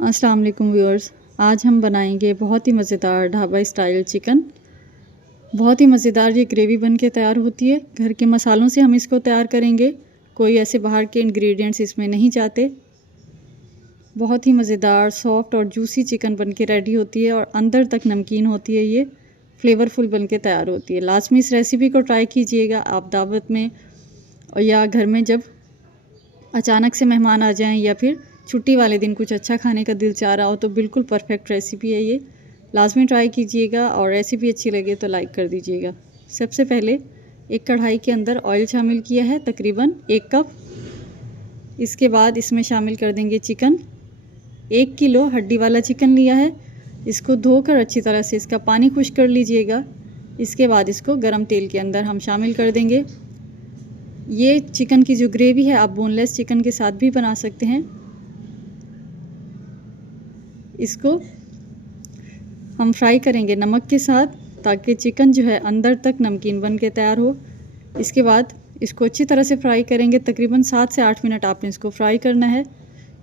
अस्सलाम वालेकुम व्यूअर्स। आज हम बनाएंगे बहुत ही मज़ेदार ढाबा स्टाइल चिकन। बहुत ही मज़ेदार ये ग्रेवी बन के तैयार होती है। घर के मसालों से हम इसको तैयार करेंगे, कोई ऐसे बाहर के इंग्रेडिएंट्स इसमें नहीं जाते। बहुत ही मज़ेदार सॉफ्ट और जूसी चिकन बन के रेडी होती है और अंदर तक नमकीन होती है। ये फ्लेवरफुल बन के तैयार होती है। लाजमी इस रेसिपी को ट्राई कीजिएगा। आप दावत में या घर में जब अचानक से मेहमान आ जाएं या फिर छुट्टी वाले दिन कुछ अच्छा खाने का दिल चाह रहा हो तो बिल्कुल परफेक्ट रेसिपी है ये। लाजमी ट्राई कीजिएगा और रेसिपी अच्छी लगे तो लाइक कर दीजिएगा। सबसे पहले एक कढ़ाई के अंदर ऑयल शामिल किया है, तकरीबन 1 कप। इसके बाद इसमें शामिल कर देंगे चिकन। 1 किलो हड्डी वाला चिकन लिया है। इसको धोकर अच्छी तरह से इसका पानी खुश्क कर लीजिएगा। इसके बाद इसको गरम तेल के अंदर हम शामिल कर देंगे। ये चिकन की जो ग्रेवी है आप बोनलेस चिकन के साथ भी बना सकते हैं। इसको हम फ्राई करेंगे नमक के साथ ताकि चिकन जो है अंदर तक नमकीन बन के तैयार हो। इसके बाद इसको अच्छी तरह से फ्राई करेंगे। तकरीबन 7 से 8 मिनट आपने इसको फ्राई करना है।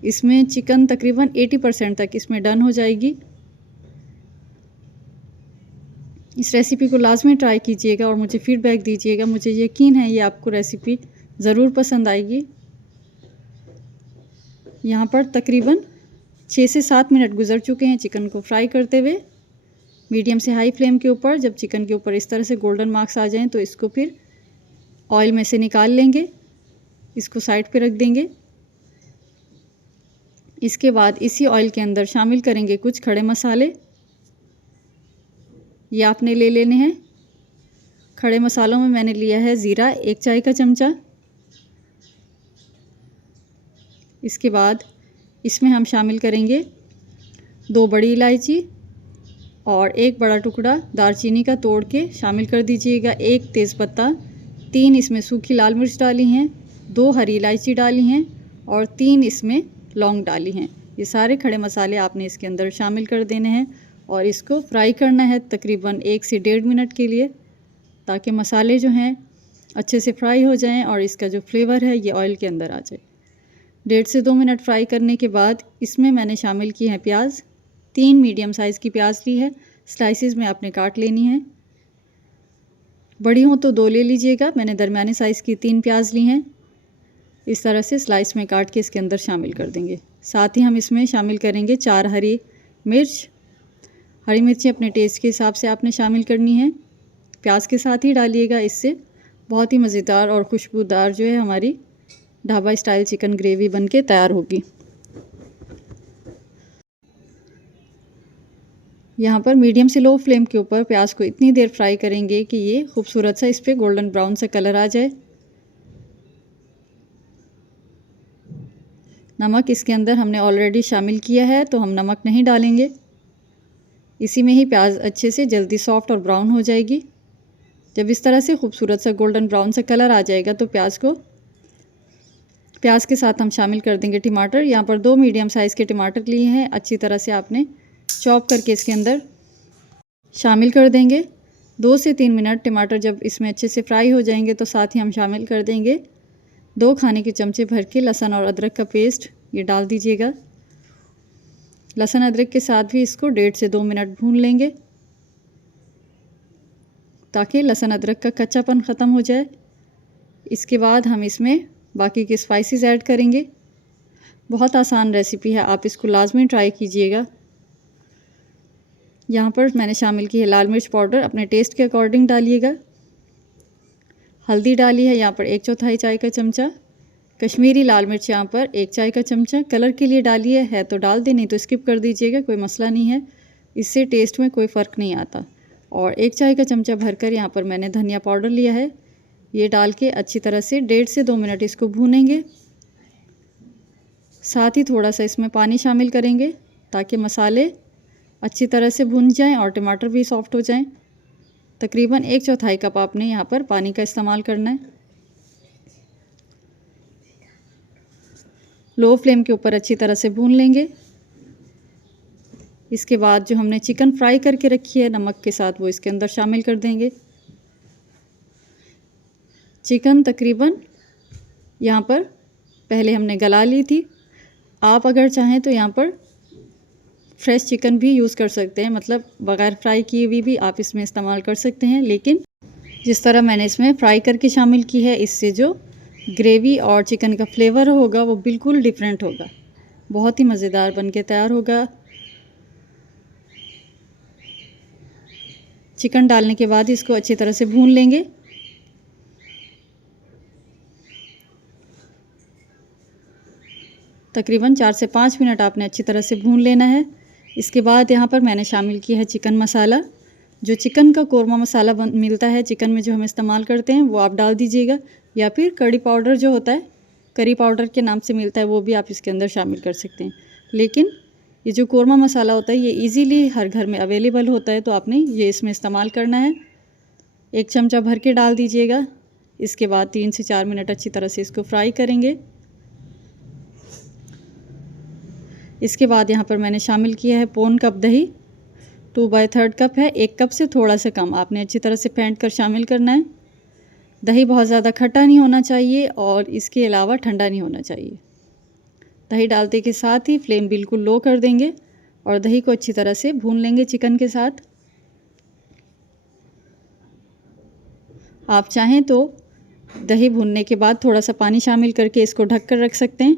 इसमें चिकन तकरीबन 80% तक इसमें डन हो जाएगी। इस रेसिपी को लाजमी ट्राई कीजिएगा और मुझे फ़ीडबैक दीजिएगा। मुझे यकीन है ये आपको रेसिपी ज़रूर पसंद आएगी। यहाँ पर तकरीबन 6 से 7 मिनट गुजर चुके हैं चिकन को फ्राई करते हुए। मीडियम से हाई फ्लेम के ऊपर जब चिकन के ऊपर इस तरह से गोल्डन मार्क्स आ जाएं तो इसको फिर ऑयल में से निकाल लेंगे। इसको साइड पे रख देंगे। इसके बाद इसी ऑयल के अंदर शामिल करेंगे कुछ खड़े मसाले। ये आपने ले लेने हैं। खड़े मसालों में मैंने लिया है ज़ीरा 1 चाय का चमचा। इसके बाद इसमें हम शामिल करेंगे 2 बड़ी इलायची और 1 बड़ा टुकड़ा दालचीनी का तोड़ के शामिल कर दीजिएगा। 1 तेज़पत्ता, 3 इसमें सूखी लाल मिर्च डाली हैं, 2 हरी इलायची डाली हैं और 3 इसमें लौंग डाली हैं। ये सारे खड़े मसाले आपने इसके अंदर शामिल कर देने हैं और इसको फ्राई करना है तकरीबन 1 से 1.5 मिनट के लिए ताकि मसाले जो हैं अच्छे से फ्राई हो जाएं और इसका जो फ्लेवर है ये ऑयल के अंदर आ जाए। 1.5 से 2 मिनट फ्राई करने के बाद इसमें मैंने शामिल किए हैं प्याज। 3 मीडियम साइज़ की प्याज ली है, स्लाइसिस में आपने काट लेनी है। बड़ी हो तो 2 ले लीजिएगा। मैंने दरमियाने साइज़ की 3 प्याज ली हैं। इस तरह से स्लाइस में काट के इसके अंदर शामिल कर देंगे। साथ ही हम इसमें शामिल करेंगे 4 हरी मिर्च। हरी मिर्ची अपने टेस्ट के हिसाब से आपने शामिल करनी है। प्याज के साथ ही डालिएगा। इससे बहुत ही मज़ेदार और खुशबूदार जो है हमारी ढाबा स्टाइल चिकन ग्रेवी बन के तैयार होगी। यहाँ पर मीडियम से लो फ्लेम के ऊपर प्याज को इतनी देर फ्राई करेंगे कि ये खूबसूरत सा इस पर गोल्डन ब्राउन सा कलर आ जाए। नमक इसके अंदर हमने ऑलरेडी शामिल किया है तो हम नमक नहीं डालेंगे। इसी में ही प्याज अच्छे से जल्दी सॉफ्ट और ब्राउन हो जाएगी। जब इस तरह से खूबसूरत सा गोल्डन ब्राउन सा कलर आ जाएगा तो प्याज के साथ हम शामिल कर देंगे टमाटर। यहाँ पर 2 मीडियम साइज़ के टमाटर लिए हैं। अच्छी तरह से आपने चॉप करके इसके अंदर शामिल कर देंगे। 2 से 3 मिनट टमाटर जब इसमें अच्छे से फ्राई हो जाएंगे तो साथ ही हम शामिल कर देंगे 2 खाने के चमचे भर के लहसुन और अदरक का पेस्ट। ये डाल दीजिएगा। लहसुन अदरक के साथ भी इसको 1.5 से 2 मिनट भून लेंगे ताकि लहसुन अदरक का कच्चापन ख़त्म हो जाए। इसके बाद हम इसमें बाकी के स्पाइसेस ऐड करेंगे। बहुत आसान रेसिपी है, आप इसको लाजमी ट्राई कीजिएगा। यहाँ पर मैंने शामिल की है लाल मिर्च पाउडर, अपने टेस्ट के अकॉर्डिंग डालिएगा। हल्दी डाली है यहाँ पर 1/4 चाय का चमचा। कश्मीरी लाल मिर्च यहाँ पर 1 चाय का चमचा। कलर के लिए डालिए है तो डाल दें, नहीं तो स्किप कर दीजिएगा, कोई मसला नहीं है। इससे टेस्ट में कोई फ़र्क नहीं आता। और 1 चाय का चमचा भरकर यहाँ पर मैंने धनिया पाउडर लिया है। ये डाल के अच्छी तरह से 1.5 से 2 मिनट इसको भूनेंगे। साथ ही थोड़ा सा इसमें पानी शामिल करेंगे ताकि मसाले अच्छी तरह से भुन जाएं और टमाटर भी सॉफ्ट हो जाएं। तकरीबन 1/4 कप आपने यहाँ पर पानी का इस्तेमाल करना है। लो फ्लेम के ऊपर अच्छी तरह से भून लेंगे। इसके बाद जो हमने चिकन फ्राई करके रखी है नमक के साथ वो इसके अंदर शामिल कर देंगे। चिकन तकरीबन यहाँ पर पहले हमने गला ली थी। आप अगर चाहें तो यहाँ पर फ्रेश चिकन भी यूज़ कर सकते हैं, मतलब बग़ैर फ्राई किए हुए भी आप इसमें इस्तेमाल कर सकते हैं। लेकिन जिस तरह मैंने इसमें फ्राई करके शामिल की है, इससे जो ग्रेवी और चिकन का फ्लेवर होगा वो बिल्कुल डिफरेंट होगा, बहुत ही मज़ेदार बन के तैयार होगा। चिकन डालने के बाद इसको अच्छी तरह से भून लेंगे। तकरीबन 4 से 5 मिनट आपने अच्छी तरह से भून लेना है। इसके बाद यहाँ पर मैंने शामिल किया है चिकन मसाला। जो चिकन का कोरमा मसाला मिलता है चिकन में जो हम इस्तेमाल करते हैं वो आप डाल दीजिएगा, या फिर कड़ी पाउडर जो होता है, करी पाउडर के नाम से मिलता है, वो भी आप इसके अंदर शामिल कर सकते हैं। लेकिन ये जो कोरमा मसाला होता है ये इजीली हर घर में अवेलेबल होता है, तो आपने ये इसमें इस्तेमाल करना है। 1 चमचा भर के डाल दीजिएगा। इसके बाद 3 से 4 मिनट अच्छी तरह से इसको फ्राई करेंगे। इसके बाद यहाँ पर मैंने शामिल किया है पौन कप दही, 2/3 कप है, 1 कप से थोड़ा सा कम आपने अच्छी तरह से फेंट कर शामिल करना है। दही बहुत ज़्यादा खट्टा नहीं होना चाहिए और इसके अलावा ठंडा नहीं होना चाहिए। दही डालते के साथ ही फ्लेम बिल्कुल लो कर देंगे और दही को अच्छी तरह से भून लेंगे चिकन के साथ। आप चाहें तो दही भूनने के बाद थोड़ा सा पानी शामिल करके इसको ढक कर रख सकते हैं,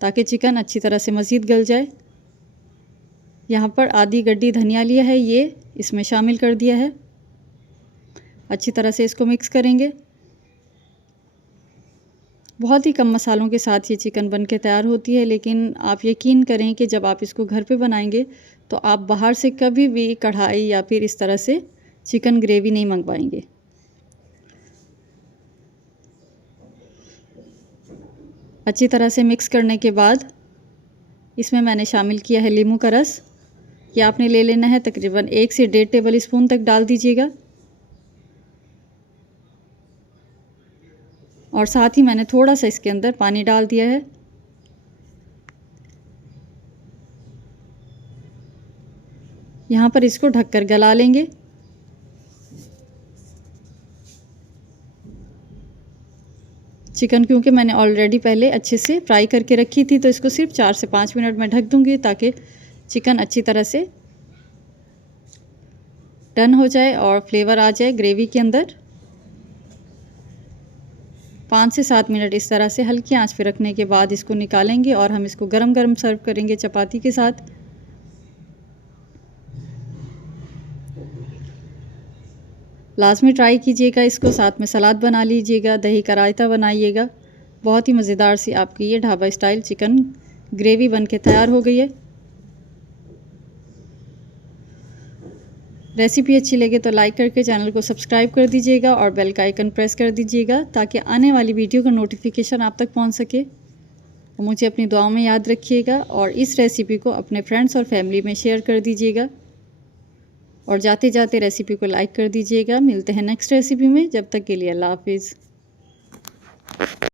ताकि चिकन अच्छी तरह से मज़ीद गल जाए। यहाँ पर आधी गड्डी धनिया लिया है, ये इसमें शामिल कर दिया है। अच्छी तरह से इसको मिक्स करेंगे। बहुत ही कम मसालों के साथ ये चिकन बन के तैयार होती है, लेकिन आप यकीन करें कि जब आप इसको घर पे बनाएंगे तो आप बाहर से कभी भी कढ़ाई या फिर इस तरह से चिकन ग्रेवी नहीं मंगवाएंगे। अच्छी तरह से मिक्स करने के बाद इसमें मैंने शामिल किया है नींबू का रस। ये आपने ले लेना है, तकरीबन 1 से 1.5 टेबल स्पून तक डाल दीजिएगा। और साथ ही मैंने थोड़ा सा इसके अंदर पानी डाल दिया है। यहाँ पर इसको ढककर गला लेंगे। चिकन क्योंकि मैंने ऑलरेडी पहले अच्छे से फ्राई करके रखी थी, तो इसको सिर्फ 4 से 5 मिनट में ढक दूँगी, ताकि चिकन अच्छी तरह से डन हो जाए और फ्लेवर आ जाए ग्रेवी के अंदर। 5 से 7 मिनट इस तरह से हल्की आंच पे रखने के बाद इसको निकालेंगे और हम इसको गरम गरम सर्व करेंगे चपाती के साथ। लाजमी ट्राई कीजिएगा इसको, साथ में सलाद बना लीजिएगा, दही का रायता बनाइएगा। बहुत ही मज़ेदार सी आपकी ये ढाबा स्टाइल चिकन ग्रेवी बन के तैयार हो गई है। रेसिपी अच्छी लगे तो लाइक करके चैनल को सब्सक्राइब कर दीजिएगा और बेल का आइकन प्रेस कर दीजिएगा, ताकि आने वाली वीडियो का नोटिफिकेशन आप तक पहुंच सके। और मुझे अपनी दुआओं में याद रखिएगा और इस रेसिपी को अपने फ्रेंड्स और फैमिली में शेयर कर दीजिएगा। और जाते जाते रेसिपी को लाइक कर दीजिएगा। मिलते हैं नेक्स्ट रेसिपी में, जब तक के लिए अल्लाह हाफिज़।